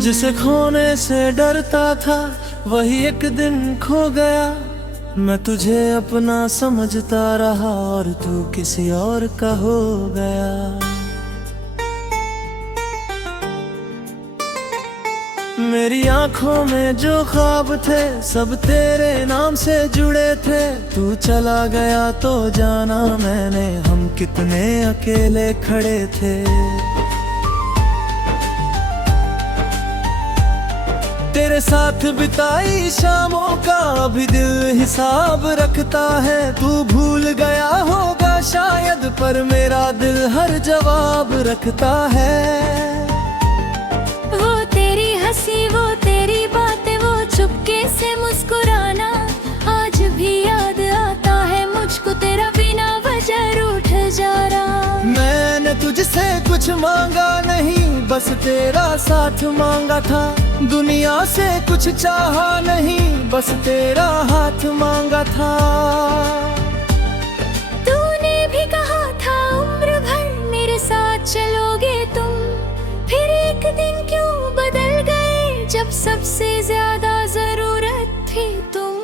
जिसे खोने से डरता था वही एक दिन खो गया। मैं तुझे अपना समझता रहा और तू किसी और का हो गया। मेरी आंखों में जो ख्वाब थे सब तेरे नाम से जुड़े थे। तू चला गया तो जाना मैंने हम कितने अकेले खड़े थे। तेरे साथ बिताई शामों का अभी दिल हिसाब रखता है। तू भूल गया होगा शायद पर मेरा दिल हर जवाब रखता है। वो तेरी हंसी, वो तेरी बातें, वो चुपके से मुस्कुराना आज भी याद आता है मुझको। तेरा बिना वजह रूठ जा रहा। मैंने तुझसे कुछ मांगा नहीं बस तेरा साथ मांगा था। दुनिया से कुछ चाहा नहीं बस तेरा हाथ मांगा था। तूने भी कहा था उम्र भर मेरे साथ चलोगे तुम। फिर एक दिन क्यों बदल गए जब सबसे ज्यादा जरूरत थी तुम।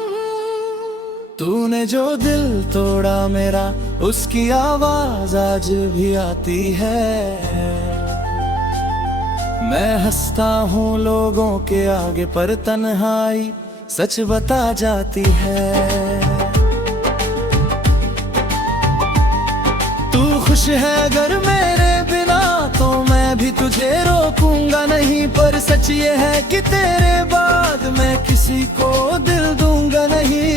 तूने जो दिल तोड़ा मेरा उसकी आवाज आज भी आती है। मैं हंसता हूँ लोगों के आगे पर तन्हाई सच बता जाती है। तू खुश है अगर मेरे बिना तो मैं भी तुझे रोकूंगा नहीं। पर सच ये है कि तेरे बाद मैं किसी को दिल दूंगा नहीं।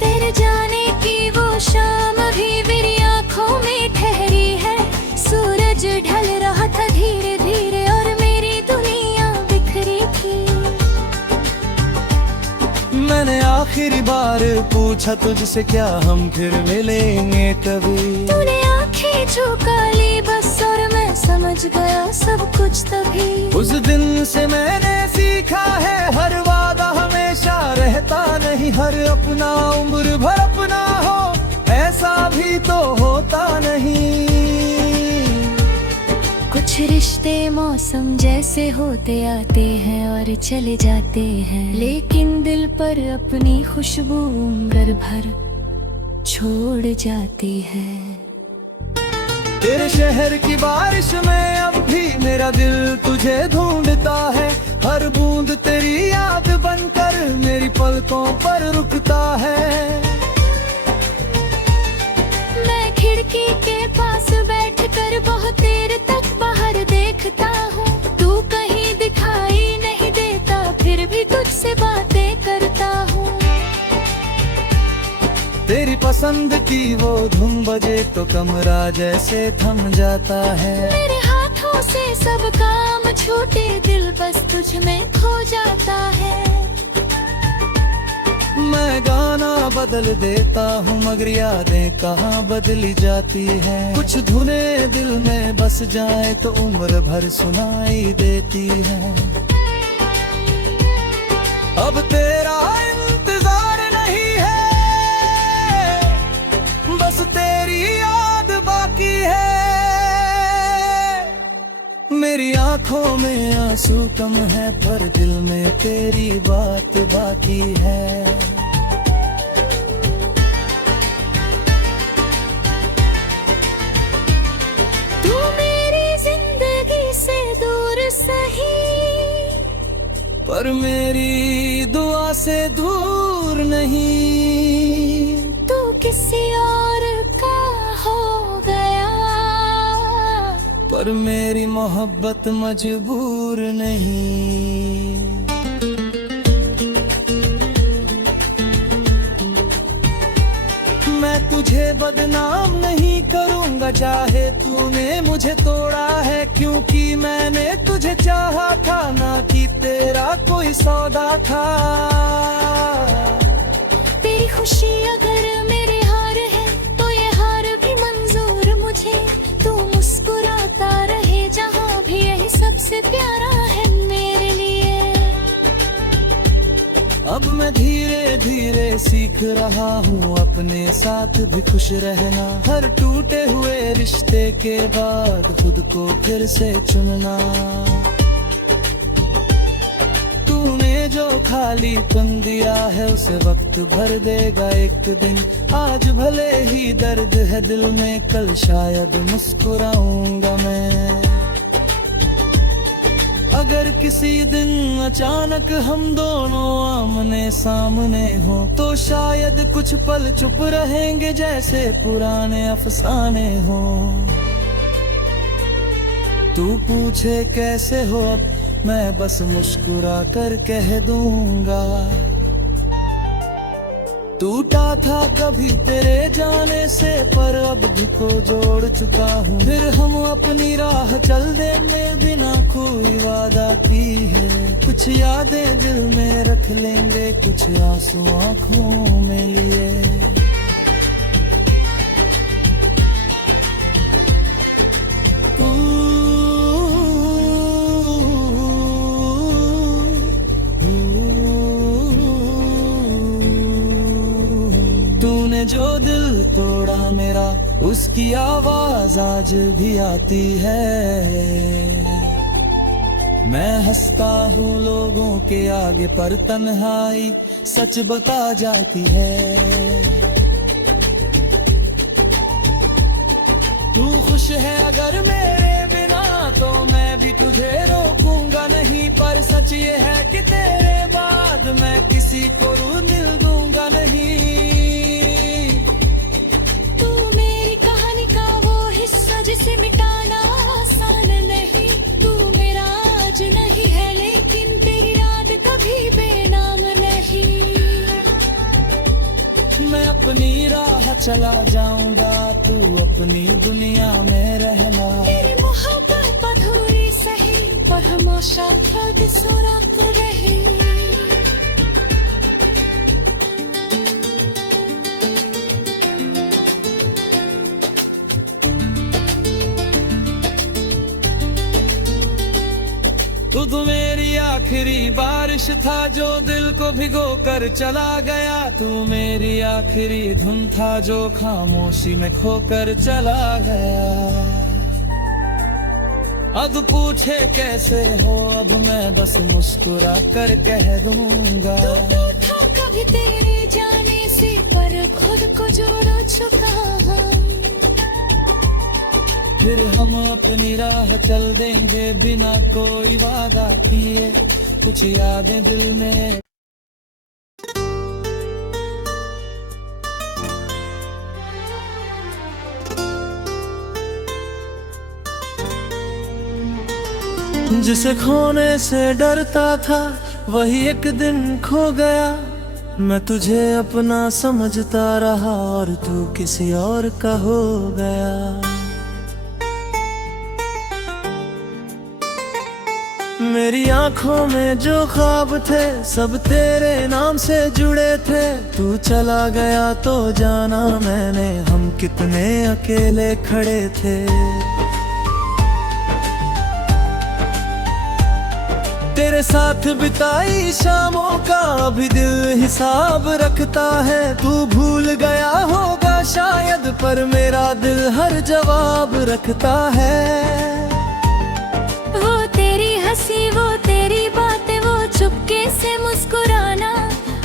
तेरे जाने की वो शाम अभी मेरी आंखों में ठहरी है। सूरज ढल रहा था धीरे धीरे और मेरी दुनिया बिखरी थी। मैंने आखिरी बार पूछा तुझसे क्या हम फिर मिलेंगे कभी। तूने आंखें झुका ली बस और मैं समझ गया सब कुछ तभी। उस दिन से मैंने सीखा है हर वादा हमेशा रहता नहीं। हर अपना उम्र भर अपना हो ऐसा भी तो होता नहीं। कुछ रिश्ते मौसम जैसे होते आते हैं और चले जाते हैं। लेकिन दिल पर अपनी खुशबू उम्र भर छोड़ जाती है। तेरे शहर की बारिश में अब भी मेरा दिल तुझे ढूंढता है। हर बूंद तेरी याद बनकर मेरी पलकों पर रुकता है। मैं खिड़की के पास बैठकर बहुत देर तक बाहर देखता हूँ। तू कहीं दिखाई नहीं देता फिर भी तुझसे बातें करता हूँ। तेरी पसंद की वो धुन बजे तो कमरा जैसे थम जाता है। मेरे हाथों से सब काम छूटे दिल बस तुझ में खो जाता है। मैं गाना बदल देता हूँ मगर यादें कहाँ बदली जाती है। कुछ धुनें दिल में बस जाए तो उम्र भर सुनाई देती है। अब तेरा इंतजार नहीं है बस तेरी याद बाकी है। मेरी आंखों में आंसू कम है पर दिल में तेरी बात बाकी है। तू मेरी जिंदगी से दूर सही पर मेरी दुआ से दूर नहीं। तू किसी और का हो गया पर मेरी मोहब्बत मजबूर नहीं। मैं तुझे बदनाम नहीं करूंगा चाहे तूने मुझे तोड़ा है। क्योंकि मैंने तुझे चाहा था ना कि तेरा कोई सौदा था। तेरी खुशी अगर मेरे हार है तो ये हार भी मंजूर मुझे। तू मुस्कुराता रहे जहाँ भी यही सबसे प्यारा है मेरे लिए। अब मैं धीरे धीरे सीख रहा हूँ अपने साथ भी खुश रहना। हर टूटे हुए रिश्ते के बाद खुद को फिर से चुनना। तूने जो खालीपन दिया है उसे वक्त भर देगा एक दिन। आज भले ही दर्द है दिल में, कल शायद मुस्कुराऊंगा मैं। अगर किसी दिन अचानक हम दोनों आमने सामने हो तो शायद कुछ पल चुप रहेंगे जैसे पुराने अफसाने हो। तू पूछे कैसे हो अब, मैं बस मुस्कुरा कर कह दूंगा। टूटा था कभी तेरे जाने से पर अब भी को जोड़ चुका हूँ। फिर हम अपनी राह चल देंगे बिना कोई वादा की है। कुछ यादें दिल में रख लेंगे, कुछ आंसू आँखों में लिए। तूने जो दिल तोड़ा मेरा उसकी आवाज आज भी आती है। मैं हंसता हूँ लोगों के आगे पर तन्हाई सच बता जाती है। तू खुश है अगर मेरे बिना तो मैं भी तुझे रोकूंगा नहीं। पर सच ये है कि तेरे बाद मैं किसी को दिल दूंगा नहीं। जिसे मिटाना आसान नहीं। तू मेरा आज नहीं है लेकिन तेरी रात कभी बेनाम नहीं। मैं अपनी राह चला जाऊंगा, तू अपनी दुनिया में रहना। तेरी मोहब्बत अधूरी सही पर हमेशा खुद सुराख रही। तू मेरी आखिरी बारिश था जो दिल को भिगो कर चला गया। तू मेरी आखिरी धुन था जो खामोशी में खोकर चला गया। अब पूछे कैसे हो अब मैं बस मुस्कुरा कर कह दूंगा। तू कभी तेरे जाने से पर खुद को जोड़ चुका हूँ। फिर हम अपनी राह चल देंगे बिना कोई वादा किए। कुछ यादें दिल में जिसे खोने से डरता था वही एक दिन खो गया। मैं तुझे अपना समझता रहा और तू किसी और का हो गया। मेरी आंखों में जो ख्वाब थे सब तेरे नाम से जुड़े थे। तू चला गया तो जाना मैंने हम कितने अकेले खड़े थे। तेरे साथ बिताई शामों का भी दिल हिसाब रखता है। तू भूल गया होगा शायद पर मेरा दिल हर जवाब रखता है। वो तेरी बातें वो चुपके से मुस्कुराना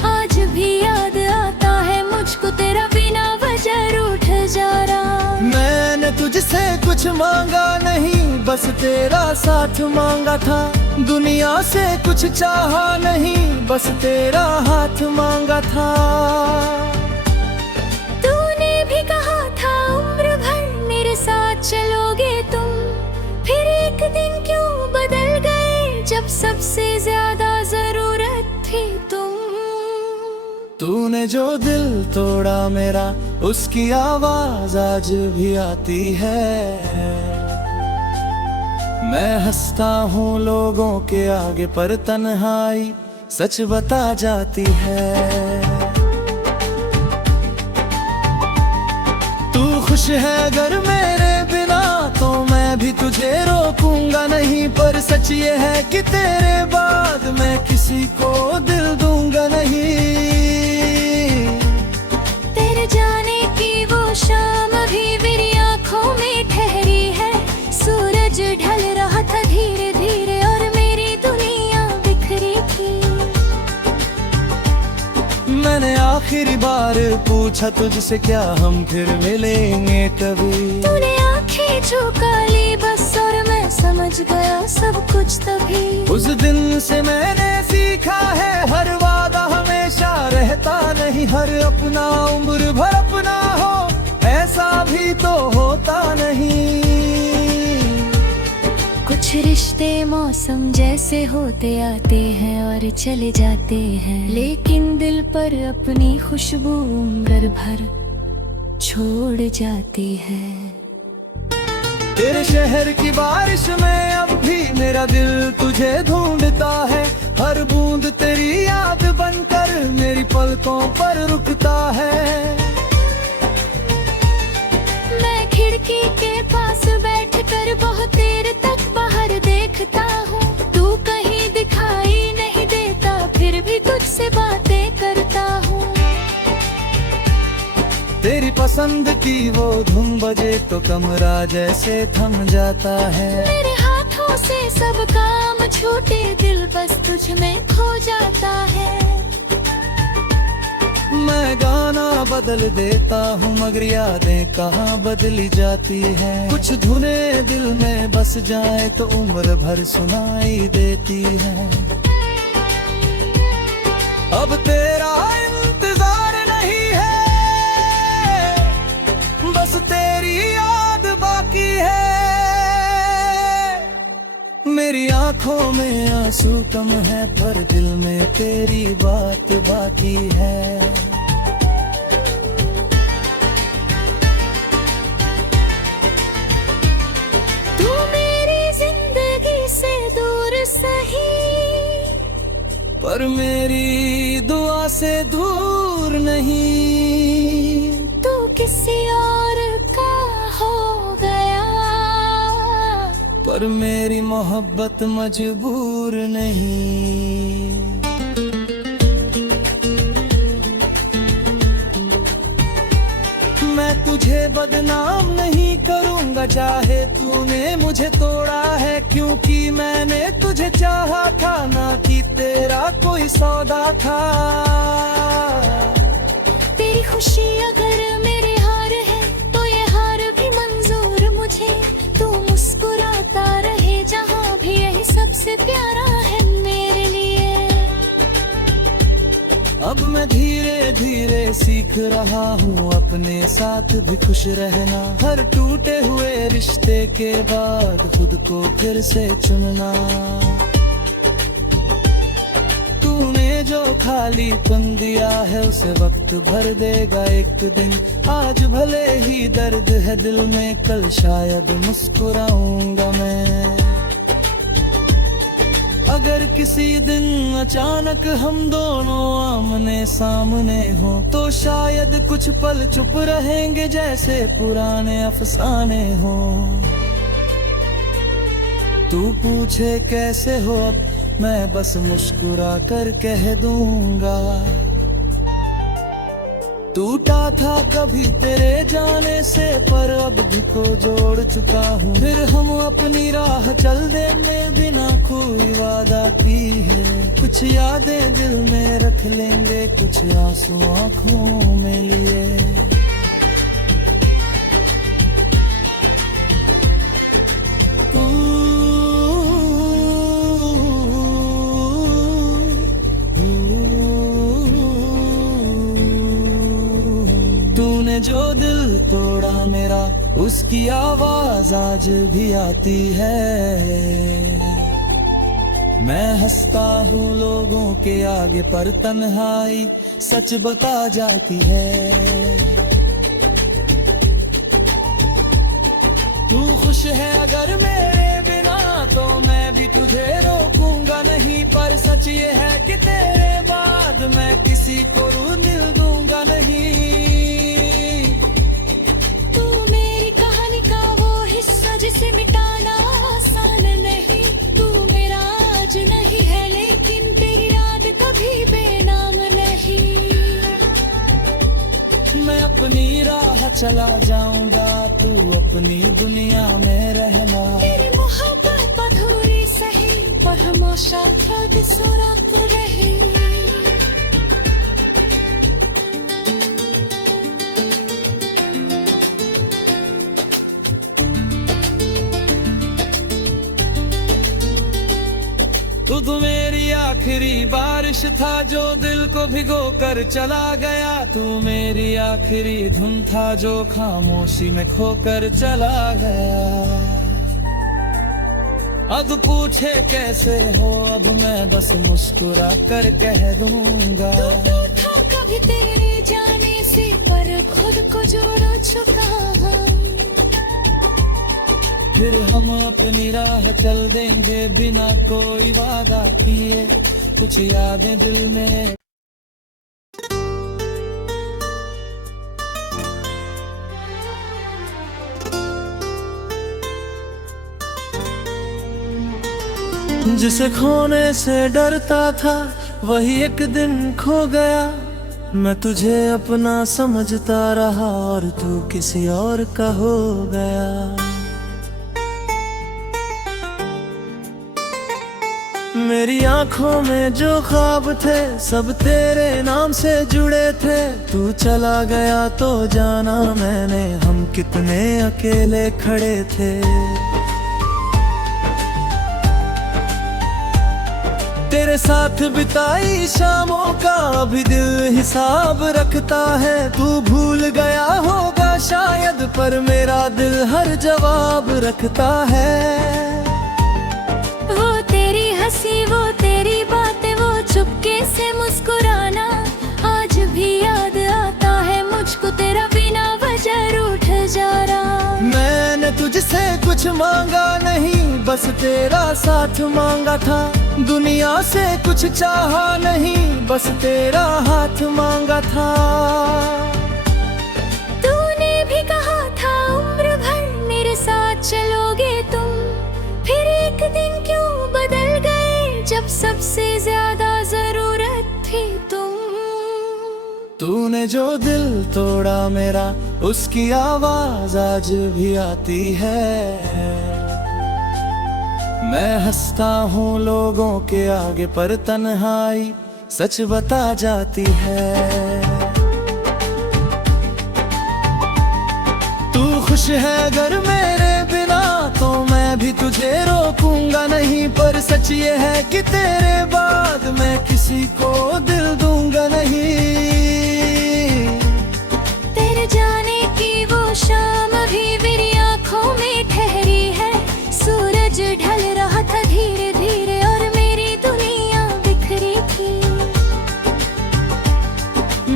आज भी याद आता है मुझको। तेरा बिना वजह रूठ जा रहा। मैंने तुझसे कुछ मांगा नहीं बस तेरा साथ मांगा था। दुनिया से कुछ चाहा नहीं बस तेरा हाथ मांगा था। तूने भी कहा था उम्र भर मेरे साथ चलोगे तुम। फिर एक दिन क्यों बदल गए जब सबसे ज्यादा जरूरत थी तुम। तूने जो दिल तोड़ा मेरा उसकी आवाज आज भी आती है। मैं हंसता हूँ लोगों के आगे पर तन्हाई सच बता जाती है। तू खुश है अगर मेरे बिना तो मैं भी तुझे रोकूंगा नहीं। पर सच ये है कि तेरे बाद मैं किसी को दिल दूंगा नहीं। आखिरी बार पूछा तुझसे क्या हम फिर मिलेंगे कभी। तूने आंखें झुका ली बस और मैं समझ गया सब कुछ तभी। उस दिन से मैंने सीखा है हर वादा हमेशा रहता नहीं, हर अपना उम्र भर अपना हो ऐसा भी तो होता नहीं। कुछ रिश्ते मौसम जैसे होते आते हैं और चले जाते हैं, लेकिन दिल पर अपनी खुशबू उम्र भर छोड़ जाती है। तेरे शहर की बारिश में अब भी मेरा दिल तुझे ढूंढता है, हर बूंद तेरी याद बनकर मेरी पलकों पर रुकता है। मैं खिड़की के पास बैठकर बहुत देर तक बाहर देखता हूँ, तू कहीं दिखाई नहीं देता फिर भी तुझसे बातें करता हूँ। तेरी पसंद की वो धुन बजे तो कमरा जैसे थम जाता है। मेरे हाथों से सब काम छूटे दिल बस तुझ में खो जाता है। मैं गाना बदल देता हूँ मगर यादें कहाँ बदली जाती है। कुछ धुनें दिल में बस जाए तो उम्र भर सुनाई देती है। अब तेरा इंतजार नहीं है, बस तेरी याद बाकी है। मेरी आंखों में आंसू कम है पर दिल में तेरी बात बाकी है। तू मेरी जिंदगी से दूर सही पर मेरी दुआ से दूर नहीं। तू किसी और का हो गया पर मेरी मोहब्बत मजबूर नहीं। मैं तुझे बदनाम नहीं करूंगा चाहे तूने मुझे तोड़ा है, क्योंकि मैंने तुझे चाहा था ना कि तेरा कोई सौदा था। तेरी खुशी अगर मेरे हार है तो ये हार भी मंजूर मुझे। तू मुस्कुराता रहे जहाँ भी यही सबसे प्यारा है मेरे लिए। अब मैं धीरे धीरे सीख रहा हूँ अपने साथ भी खुश रहना, हर टूटे हुए रिश्ते के बाद खुद को फिर से चुनना। तूने जो खालीपन दिया है उसे वक्त भर देगा एक दिन। आज भले ही दर्द है दिल में कल शायद मुस्कुराऊंगा मैं। अगर किसी दिन अचानक हम दोनों आमने सामने हो तो शायद कुछ पल चुप रहेंगे जैसे पुराने अफसाने हो। तू पूछे कैसे हो अब मैं बस मुस्कुरा कर कह दूंगा। टूटा था कभी तेरे जाने से पर अब भी को जोड़ चुका हूँ। फिर हम अपनी राह चल देंगे बिना कोई वादा की है। कुछ यादें दिल में रख लेंगे कुछ आंसू आँखों में लिए। तूने जो दिल तोड़ा मेरा उसकी आवाज आज भी आती है। मैं हंसता हूँ लोगों के आगे पर तन्हाई सच बता जाती है। तू खुश है अगर मेरे बिना तो मैं भी तुझे रोकूंगा नहीं, पर सच ये है कि तेरे बाद मैं किसी को रू दिल दूंगा नहीं। जिसे मिटाना आसान नहीं, तू मेरा आज नहीं है लेकिन तेरी याद कभी बेनाम नहीं। मैं अपनी राह चला जाऊंगा तू अपनी दुनिया में रहना। तेरी मोहब्बत अधूरी सही पर हमेशा याद सुराग रहे। आखिरी बारिश था जो दिल को भिगो कर चला गया। तू मेरी आखिरी धुन था जो खामोशी में खोकर चला गया। अब पूछे कैसे हो, अब मैं बस मुस्कुरा कर कह दूंगा। था कभी तेरे जाने से, पर खुद को जोड़ चुका हूँ। फिर हम अपनी राह चल देंगे बिना कोई वादा किए, कुछ यादें दिल में। जिसे खोने से डरता था वही एक दिन खो गया। मैं तुझे अपना समझता रहा और तू किसी और का हो गया। मेरी आंखों में जो ख्वाब थे सब तेरे नाम से जुड़े थे। तू चला गया तो जाना मैंने हम कितने अकेले खड़े थे। तेरे साथ बिताई शामों का भी दिल हिसाब रखता है। तू भूल गया होगा शायद पर मेरा दिल हर जवाब रखता है। वो तेरी हंसी, वो तेरी बातें, वो चुपके से मुस्कुराना आज भी याद आता है मुझको। तेरा बिना वजह रूठ जा रहा। मैंने तुझसे कुछ मांगा नहीं, बस तेरा साथ मांगा था। दुनिया से कुछ चाहा नहीं, बस तेरा हाथ मांगा था। तूने भी कहा था उम्र भर मेरे साथ चलोगे तुम, फिर एक दिन क्यों बदल गए जब सबसे ज्यादा जरूरत थी तुम। तूने जो दिल तोड़ा मेरा उसकी आवाज आज भी आती है। मैं हंसता हूँ लोगों के आगे पर तन्हाई सच बता जाती है। तू खुश है अगर मेरे बिना तो मैं भी तुझे रोकूंगा नहीं। पर सच ये है कि तेरे बाद मैं किसी को दिल दूंगा नहीं। तेरे जाने की वो शाम अभी मेरी आंखों में ठहरी है। सूरज ढल रहा था धीरे धीरे और मेरी दुनिया बिखरी थी।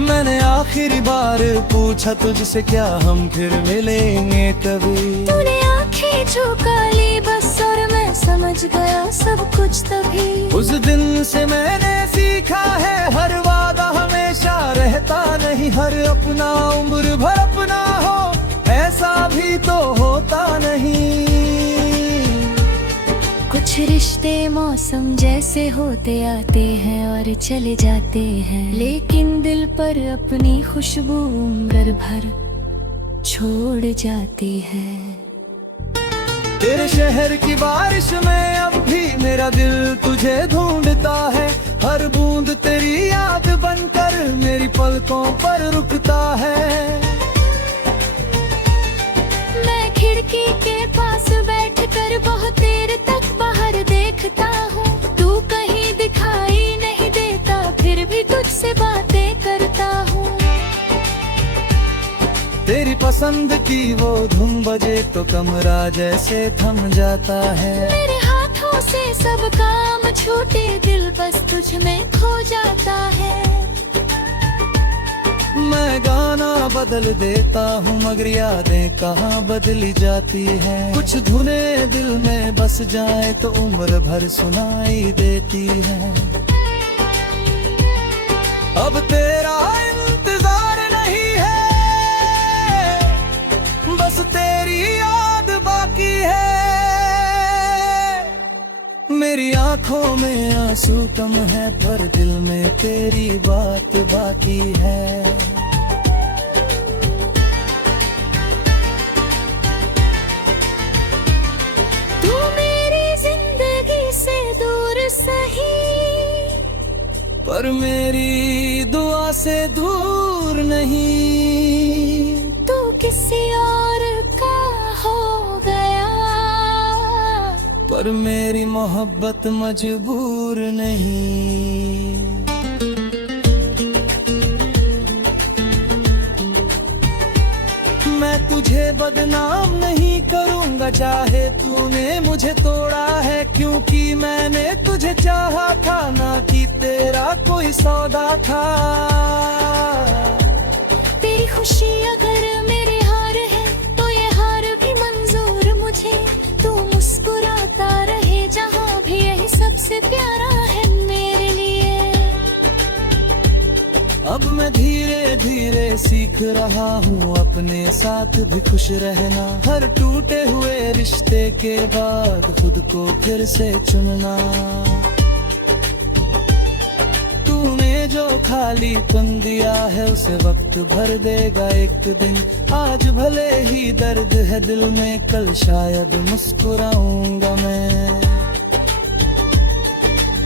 मैंने आखिरी बार पूछा तुझसे क्या हम फिर मिलेंगे कभी। तूने आंखें झुका ली बस और मैं समझ गया सब कुछ तभी। उस दिन से मैंने सीखा है हर वादा हमेशा रहता नहीं। हर अपना उम्र भर अपना हो ऐसा भी तो होता नहीं। कुछ रिश्ते मौसम जैसे होते आते हैं और चले जाते हैं, लेकिन दिल पर अपनी खुशबू उम्र भर छोड़ जाती है। तेरे शहर की बारिश में अब भी मेरा दिल तुझे ढूंढता है। हर बूंद तेरी याद बनकर मेरी पलकों पर रुकता है। मैं खिड़की के पास बैठकर बहुत देर तक बाहर देखता हूँ। तू कहीं दिखाई नहीं देता फिर भी तुझसे बातें करता हूँ। तेरी पसंद की वो धुन बजे तो कमरा जैसे थम जाता है। मेरे हाथों से सब काम छूटे दिल बस तुझ में खो जाता है। मैं गाना बदल देता हूँ मगर यादें कहाँ बदली जाती है। कुछ धुनें दिल में बस जाए तो उम्र भर सुनाई देती है। अब तेरा इंतजार नहीं है, बस तेरी याद बाकी है। मेरी आंखों में आंसू कम है पर दिल में तेरी बात बाकी है। तू मेरी जिंदगी से दूर सही पर मेरी दुआ से दूर नहीं। तू किसी और का हो गया पर मेरी मोहब्बत मजबूर दूर नहीं। मैं तुझे बदनाम नहीं करूंगा चाहे तूने मुझे तोड़ा है, क्योंकि मैंने तुझे चाहा था ना कि तेरा कोई सौदा था। तेरी खुशी अगर मेरे हार है तो ये हार भी मंजूर मुझे। तू मुस्कुराता रहे जहाँ भी, यही सबसे प्यारा है मेरे लिए। अब मैं धीरे धीरे सीख रहा हूँ अपने साथ भी खुश रहना। हर टूटे हुए रिश्ते के बाद खुद को फिर से चुनना। तूने जो खालीपन दिया है उसे वक्त भर देगा एक दिन। आज भले ही दर्द है दिल में, कल शायद मुस्कुराऊंगा मैं।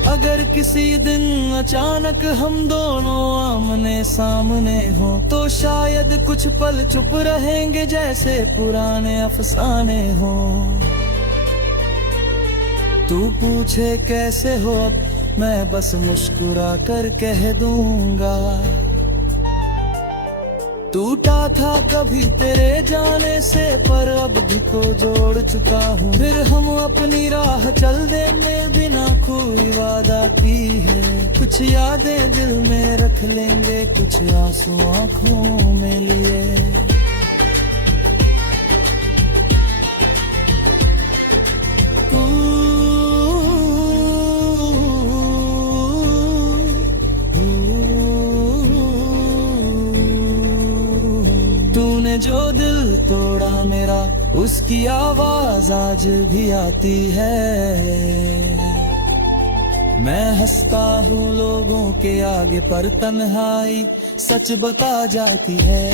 अगर किसी दिन अचानक हम दोनों आमने सामने हो तो शायद कुछ पल चुप रहेंगे जैसे पुराने अफसाने हो। तू पूछे कैसे हो अब, मैं बस मुस्कुरा कर कह दूंगा। टूटा था कभी तेरे जाने से पर अब भी को जोड़ चुका हूँ। फिर हम अपनी राह चल देंगे बिना कोई वादा की है। कुछ यादें दिल में रख लेंगे, कुछ आंसू आंखों में लिए। तूने जो दिल तोड़ा मेरा उसकी आवाज आज भी आती है। मैं हंसता हूँ लोगों के आगे पर तन्हाई सच बता जाती है।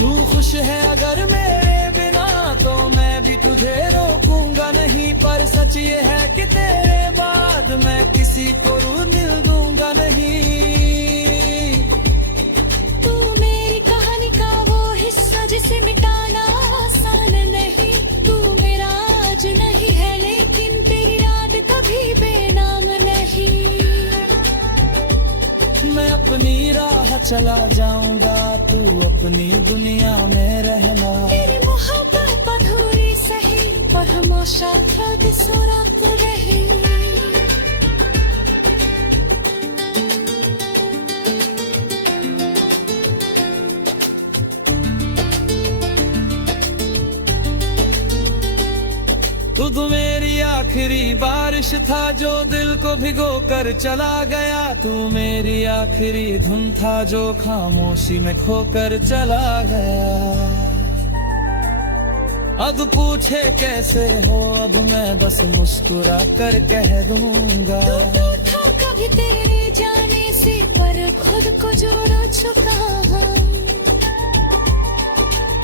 तू खुश है अगर मेरे बिना तो मैं भी तुझे रोकूंगा नहीं। पर सच ये है कि तेरे बाद मैं किसी को रू दिल दूंगा नहीं। तू मेरी कहानी का वो हिस्सा जिसे मिटाना आसान नहीं। तू मेरा आज नहीं है लेकिन तेरी रात कभी बेनाम नहीं। मैं अपनी राह चला जाऊंगा, तू अपनी दुनिया में रहना। तेरी मोहब्बत अधूरी सही पर हमेशा याद सुराग रही। तू मेरी आखिरी बारिश था जो दिल को भिगो कर चला गया। तू मेरी आखिरी धुन था जो खामोशी में खोकर चला गया। अब पूछे कैसे हो, अब मैं बस मुस्कुरा कर कह दूंगा। तू कभी तेरे जाने से पर खुद को जोड़ चुका हूँ।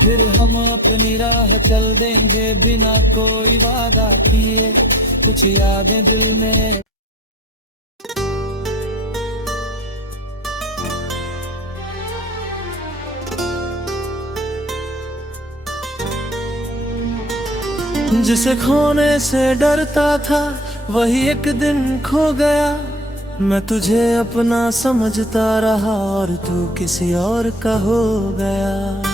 फिर हम अपनी राह चल देंगे बिना कोई वादा किए। कुछ यादें दिल में जिसे खोने से डरता था वही एक दिन खो गया। मैं तुझे अपना समझता रहा और तू किसी और का हो गया।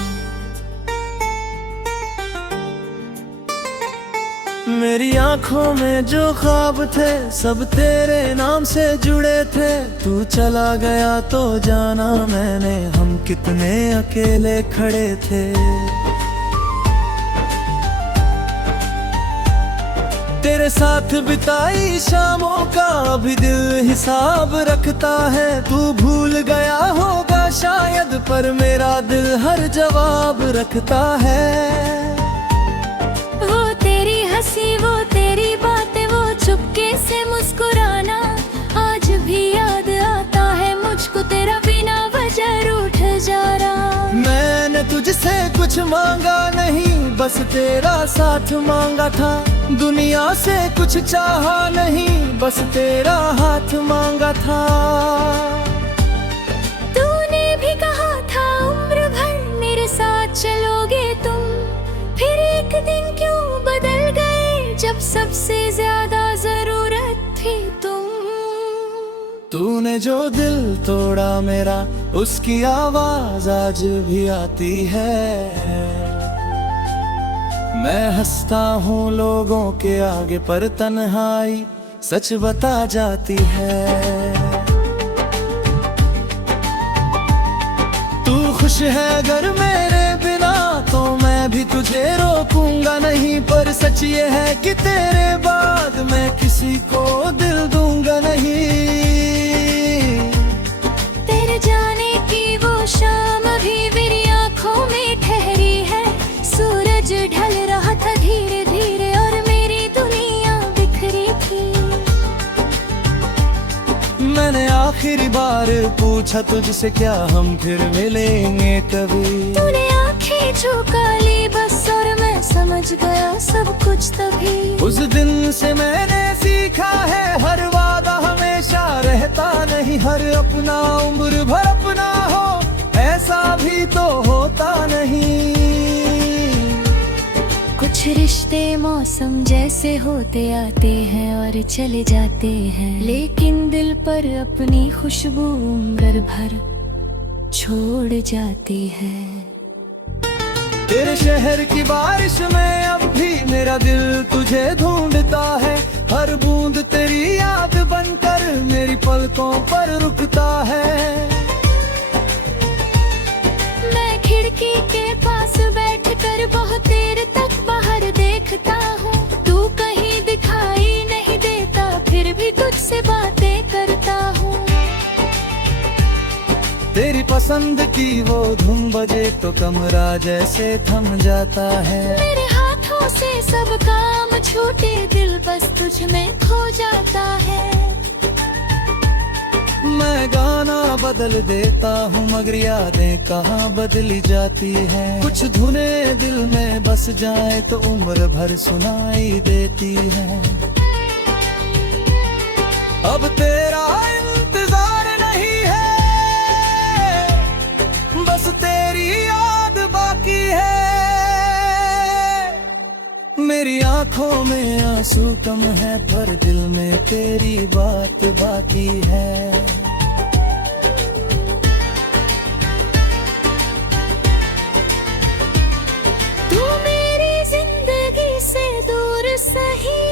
मेरी आंखों में जो ख्वाब थे सब तेरे नाम से जुड़े थे। तू चला गया तो जाना मैंने हम कितने अकेले खड़े थे। तेरे साथ बिताई शामों का भी दिल हिसाब रखता है। तू भूल गया होगा शायद पर मेरा दिल हर जवाब रखता है। वो तेरी हंसी वो तेरी बातें वो चुपके से मुस्कुराना आज भी याद आता है मुझको। तेरा बिना वजह रूठ जा रहा। मैंने तुझसे कुछ मांगा नहीं बस तेरा साथ मांगा था। दुनिया से कुछ चाहा नहीं बस तेरा हाथ मांगा था। तूने भी कहा था उम्र भर मेरे साथ चलोगे तुम। फिर एक दिन क्यों बदल गए सबसे ज्यादा जरूरत थी तुम। तूने जो दिल तोड़ा मेरा, उसकी आवाज आज भी आती है। मैं हंसता हूँ लोगों के आगे, पर तन्हाई सच बता जाती है। तू खुश है अगर मेरे बिना, तो मैं भी तुझे रोकूंगा नहीं। पर सच ये है कि तेरे बाद मैं किसी को दिल दूंगा नहीं। तेरे जाने की वो शाम अभी मेरी आंखों में ठहरी है। सूरज ढल रहा था धीरे धीरे और मेरी दुनिया बिखरी थी। मैंने आखिरी बार पूछा तुझसे, क्या हम फिर मिलेंगे कभी? तूने आंखें झुका ली बस, और मैं समझ गया सब कुछ तभी। उस दिन से मैंने सीखा है, हर वादा हमेशा रहता नहीं। हर अपना उम्र भर अपना हो, ऐसा भी तो होता नहीं। कुछ रिश्ते मौसम जैसे होते आते हैं और चले जाते हैं, लेकिन दिल पर अपनी खुशबू उम्र भर छोड़ जाती है। तेरे शहर की बारिश में अब भी मेरा दिल तुझे ढूंढता है। हर बूंद तेरी याद बनकर मेरी पलकों पर रुकता है। मैं खिड़की के पास बैठकर बहुत देर तक बाहर देखता हूँ। तू कहीं दिखाई नहीं देता, फिर भी तुझसे बातें करता हूँ। तेरी पसंद की वो धुन बजे तो कमरा जैसे थम जाता है। मेरे हाथों से सब काम छूटे, दिल बस तुझ में खो जाता है। मैं गाना बदल देता हूँ मगर यादें कहाँ बदली जाती है। कुछ धुनें दिल में बस जाए तो उम्र भर सुनाई देती है। अब तेरा इंतजार नहीं है, बस तेरी याद बाकी है। मेरी आंखों में आंसू कम है, पर दिल में तेरी बात बाकी है। तू मेरी जिंदगी से दूर सही,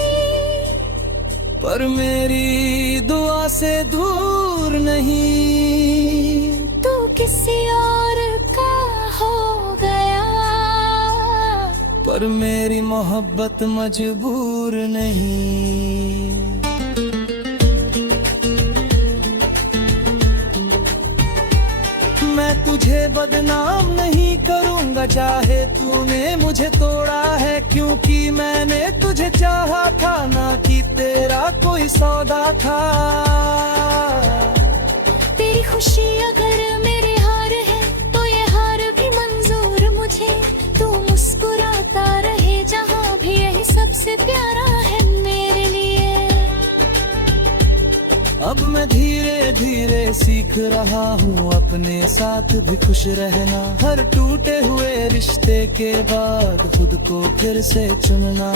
पर मेरी दुआ से दूर नहीं। तू किसी और का हो गया, पर मेरी मोहब्बत मजबूर नहीं। मैं तुझे बदनाम नहीं करूंगा, चाहे तूने मुझे तोड़ा है। क्योंकि मैंने तुझे चाहा था, ना कि तेरा कोई सौदा था। तेरी खुशी अगर मेरे हार है, तो ये हार भी मंजूर मुझे। तू मुस्कुराता रहे जहाँ भी, यही सबसे प्यारा है मेरे लिए। अब मैं धीरे धीरे सीख रहा हूँ अपने साथ भी खुश रहना। हर टूटे हुए रिश्ते के बाद खुद को फिर से चुनना।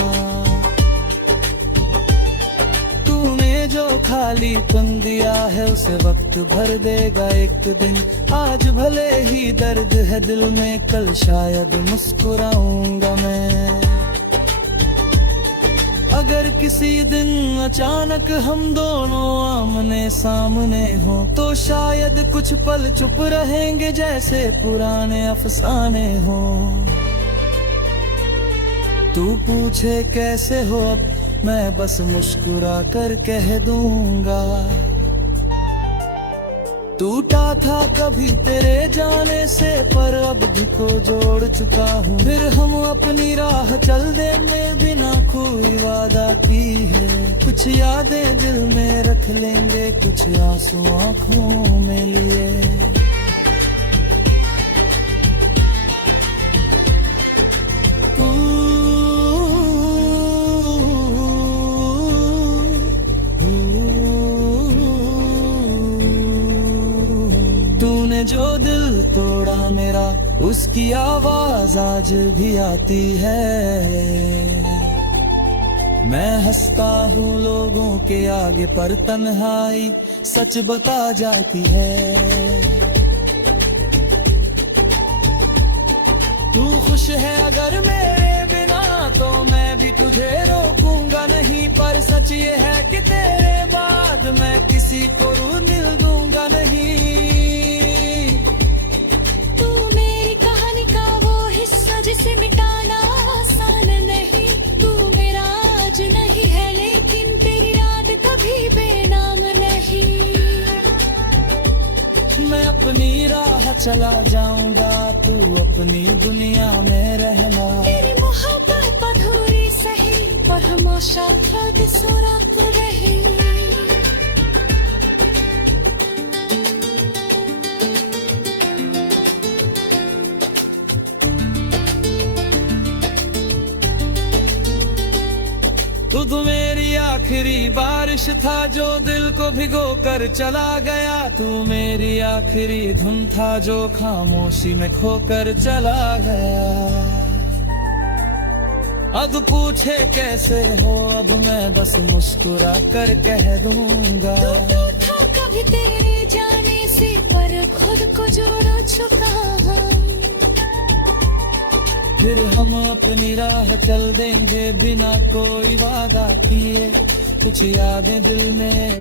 तूने जो खालीपन दिया है, उसे वक्त भर देगा एक दिन। आज भले ही दर्द है दिल में, कल शायद मुस्कुराऊंगा मैं। अगर किसी दिन अचानक हम दोनों आमने सामने हो, तो शायद कुछ पल चुप रहेंगे जैसे पुराने अफसाने हो। तू पूछे कैसे हो अब, मैं बस मुस्कुरा कर कह दूंगा। टूटा था कभी तेरे जाने से, पर अब भी को जोड़ चुका हूँ। फिर हम अपनी राह चल देंगे बिना कोई वादा की है। कुछ यादें दिल में रख लेंगे, कुछ आंसू आँखों में लिए। तूने जो दिल तोड़ा मेरा, उसकी आवाज आज भी आती है। मैं हंसता हूँ लोगों के आगे पर तन्हाई सच बता जाती है। तू खुश है अगर मेरे बिना तो मैं भी तुझे रोकूंगा नहीं, पर सच ये है कि तेरे बाद मैं किसी को रू दिल दूंगा नहीं। तू मेरी कहानी का वो हिस्सा जिसे मिटाना आसान नहीं। तू मेरा आज नहीं है लेकिन तेरी याद कभी बेनाम नहीं। मैं अपनी राह चला जाऊंगा, तू अपनी दुनिया में रहना। तेरी मोहब्बत अधूरी सही पर हमेशा याद सुराख रही। तू तो मेरी आखिरी बारिश था जो दिल को भिगो कर चला गया। तू मेरी आखिरी धुन था जो खामोशी में खोकर चला गया। अब पूछे कैसे हो अब मैं बस मुस्कुरा कर कह दूंगा। तू था कभी तेरे जाने से पर खुद को जोड़ चुका हूँ। फिर हम अपनी राह चल देंगे बिना कोई वादा किए। कुछ यादें दिल में